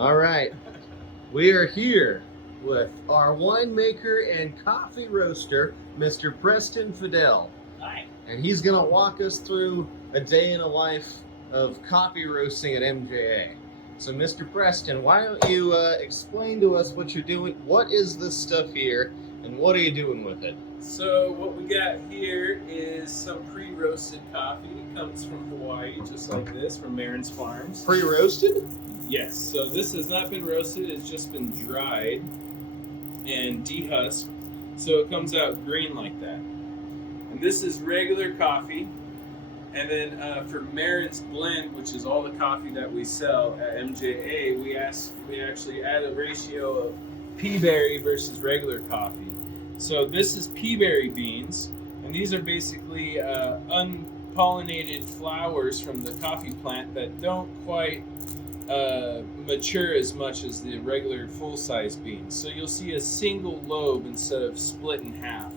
All right, we are here with our winemaker and coffee roaster, Mr. Preston Fidel. Hi. And he's gonna walk us through a day in the life of coffee roasting at MJA. So Mr. Preston, why don't you explain to us what you're doing? What is this stuff here, and what are you doing with it? So what we got here is some pre-roasted coffee. It comes from Hawaii, just like this, from Marin's Farms. Pre-roasted? Yes. So this has not been roasted. It's just been dried and dehusked. So it comes out green like that. And this is regular coffee. And then for Marin's blend, which is all the coffee that we sell at MJA, we actually add a ratio of Peaberry versus regular coffee. So this is Peaberry beans, and these are basically unpollinated flowers from the coffee plant that don't quite mature as much as the regular full-size beans. So you'll see a single lobe instead of split in half.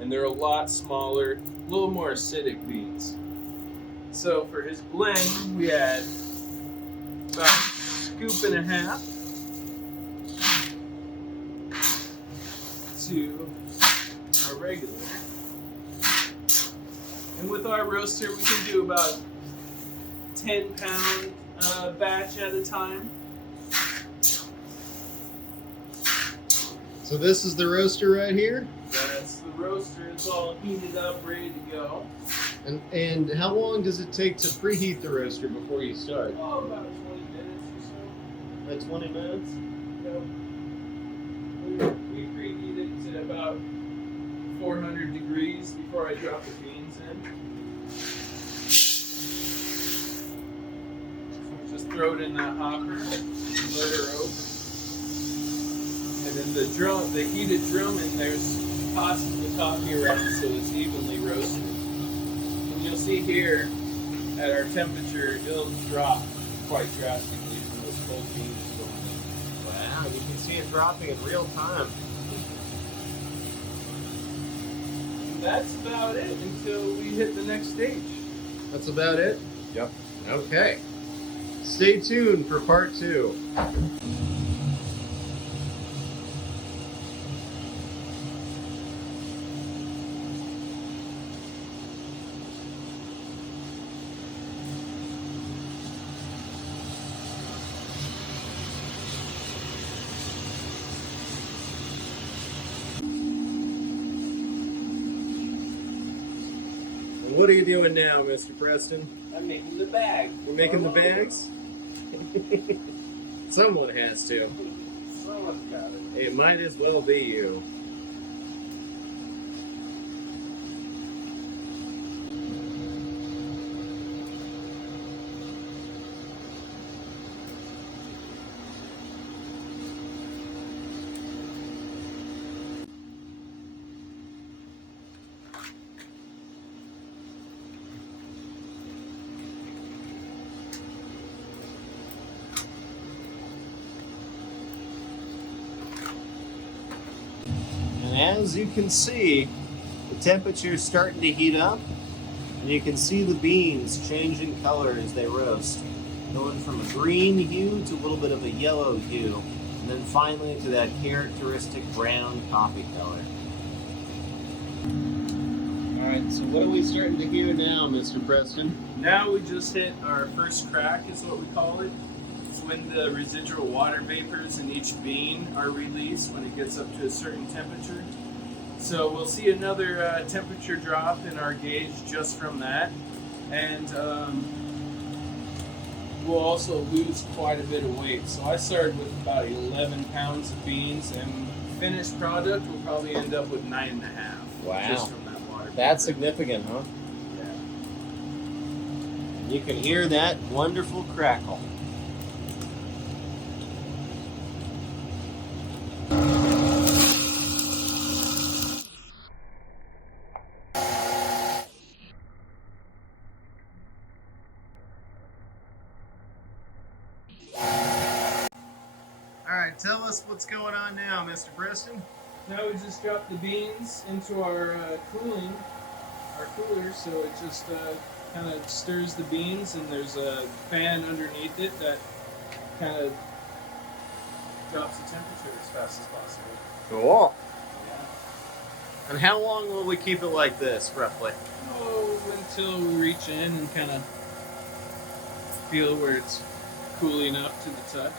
And they're a lot smaller, a little more acidic beans. So for his blend, we add about a scoop and a half to our regular. And with our roaster, we can do about 10-pound batch at a time. So this is the roaster right here? That's the roaster. It's all heated up, ready to go. And how long does it take to preheat the roaster before you start? Oh, about 20 minutes or so. About 20 minutes? Yep. We preheat it to about 400 degrees before I drop the beans in. So just throw it in that hopper, let her open. And then the heated drum in there's tossing the coffee around so it's evenly roasted. And you'll see here at our temperature, it'll drop quite drastically from those cold beans going in. Wow, you can see it dropping in real time. And that's about it until we hit the next stage. That's about it? Yep. Okay. Stay tuned for part 2. What are you doing now, Mr. Preston? I'm making the bag. You're making the bags? Someone has to. Someone's got it. It might as well be you. And as you can see, the temperature is starting to heat up, and you can see the beans changing color as they roast, going from a green hue to a little bit of a yellow hue, and then finally to that characteristic brown coffee color. Alright, so what are we starting to hear now, Mr. Preston? Now we just hit our first crack, is what we call it. It's when the residual water vapors in each bean are released when it gets up to a certain temperature. So we'll see another temperature drop in our gauge just from that. And we'll also lose quite a bit of weight. So I started with about 11 pounds of beans, and finished product will probably end up with 9.5. Wow. Just from that water vapor. That's significant, huh? Yeah. You can hear that wonderful crackle. Alright, tell us what's going on now, Mr. Preston. Now we just drop the beans into our cooler, so it just kind of stirs the beans, and there's a fan underneath it that kind of drops the temperature as fast as possible. Cool. Yeah. And how long will we keep it like this, roughly? Oh, until we reach in and kind of feel where it's cool enough to the touch.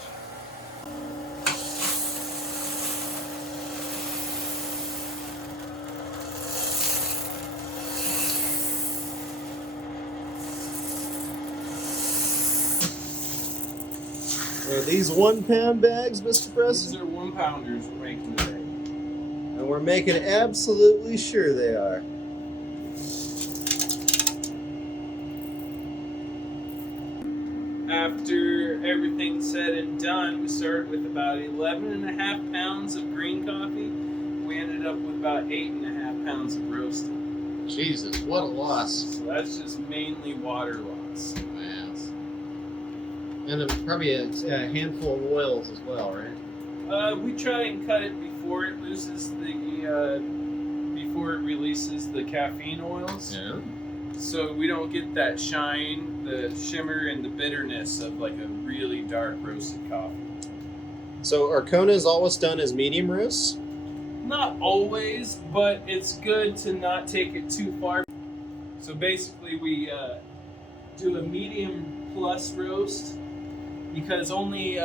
Are these 1 pound bags, Mr. Preston? These are 1 pounders we're making today. And we're making absolutely sure they are. After everything's said and done, we started with about 11.5 pounds of green coffee. We ended up with about 8.5 pounds of roasted. Jesus, what a loss. So that's just mainly water loss. Wow. And probably a handful of oils as well, right? We try and cut it before it loses before it releases the caffeine oils. Yeah. So we don't get that shine, the shimmer, and the bitterness of like a really dark roasted coffee. So are Konas always done as medium roasts? Not always, but it's good to not take it too far. So basically we do a medium plus roast because only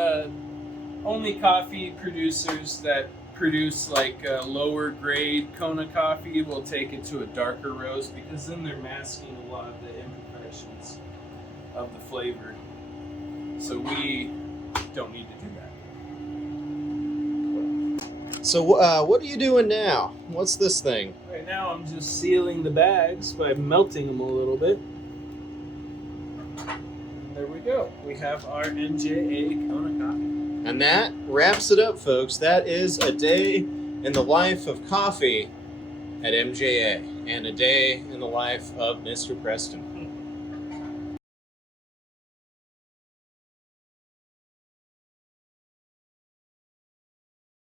coffee producers that produce like lower grade Kona coffee will take it to a darker roast because then they're masking a lot of the imperfections of the flavor. So we don't need to do that. So what are you doing now? What's this thing? Right now I'm just sealing the bags by melting them a little bit. And there we go. We have our MJA Kona coffee. And that wraps it up, folks. That is a day in the life of coffee at MJA and a day in the life of Mr. Preston.